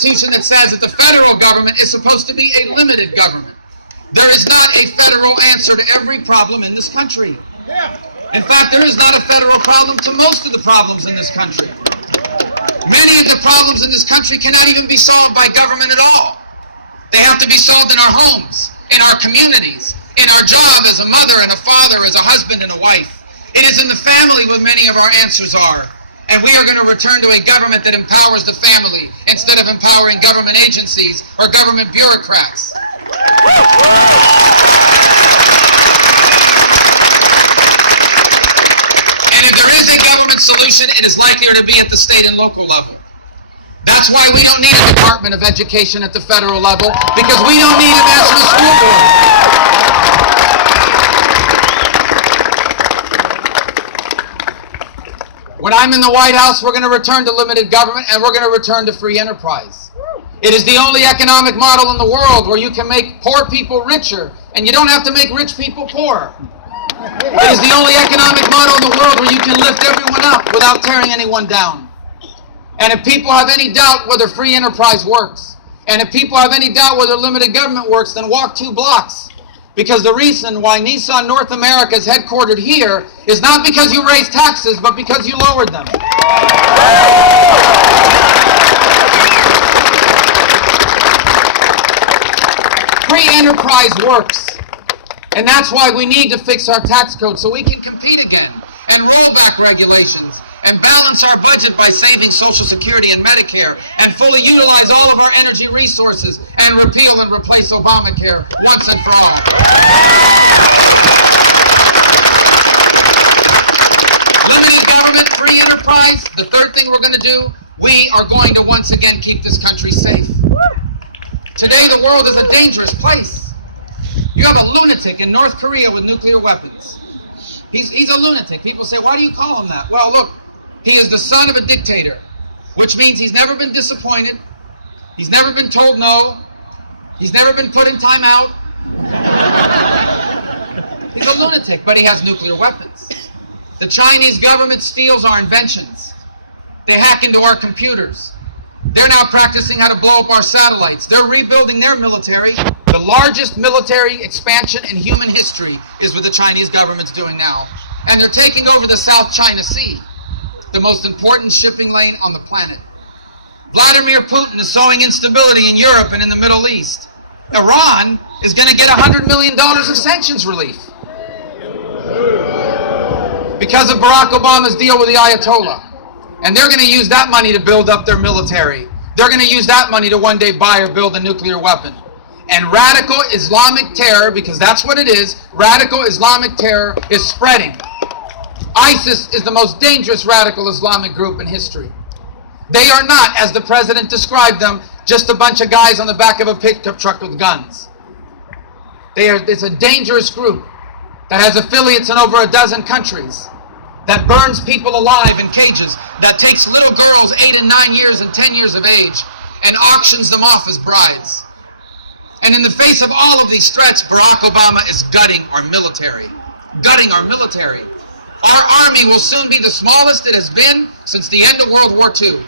Constitution that says that the federal government is supposed to be a limited government. There is not a federal answer to every problem in this country. In fact, there is not a federal problem to most of the problems in this country. Many of the problems in this country cannot even be solved by government at all. They have to be solved in our homes, in our communities, in our job as a mother and a father, as a husband and a wife. It is in the family where many of our answers are. And we are going to return to a government that empowers the family instead of empowering government agencies or government bureaucrats. And if there is a government solution, it is likelier to be at the state and local level. That's why we don't need a Department of Education at the federal level, because we don't need a national school board. When I'm in the White House, we're going to return to limited government and we're going to return to free enterprise. It is the only economic model in the world where you can make poor people richer and you don't have to make rich people poor. It is the only economic model in the world where you can lift everyone up without tearing anyone down. And if people have any doubt whether free enterprise works, and if people have any doubt whether limited government works, then walk 2 blocks. Because the reason why Nissan North America is headquartered here is not because you raised taxes, but because you lowered them. Free enterprise works. And that's why we need to fix our tax code so we can compete again and roll back regulations and balance our budget by saving Social Security and Medicare and fully utilize all of our energy resources and repeal and replace Obamacare once and for all. Limited government, free enterprise. The third thing we're going to do, we are going to once again keep this country safe. Today the world is a dangerous place. You have a lunatic in North Korea with nuclear weapons. He's a lunatic. People say, why do you call him that? Well, look, he is the son of a dictator, which means he's never been disappointed. He's never been told no. He's never been put in timeout. He's a lunatic, but he has nuclear weapons. The Chinese government steals our inventions. They hack into our computers. They're now practicing how to blow up our satellites. They're rebuilding their military. The largest military expansion in human history is what the Chinese government's doing now. And they're taking over the South China Sea, the most important shipping lane on the planet. Vladimir Putin is sowing instability in Europe and in the Middle East. Iran is going to get $100 million of sanctions relief because of Barack Obama's deal with the Ayatollah. And they're going to use that money to build up their military. They're going to use that money to one day buy or build a nuclear weapon. And radical Islamic terror, because that's what it is, radical Islamic terror is spreading. ISIS is the most dangerous radical Islamic group in history. They are not, as the president described them, just a bunch of guys on the back of a pickup truck with guns. It's a dangerous group that has affiliates in over a dozen countries, that burns people alive in cages, that takes little girls 8 and 9 years and 10 years of age and auctions them off as brides. And in the face of all of these threats, Barack Obama is gutting our military. Gutting our military. Our army will soon be the smallest it has been since the end of World War II.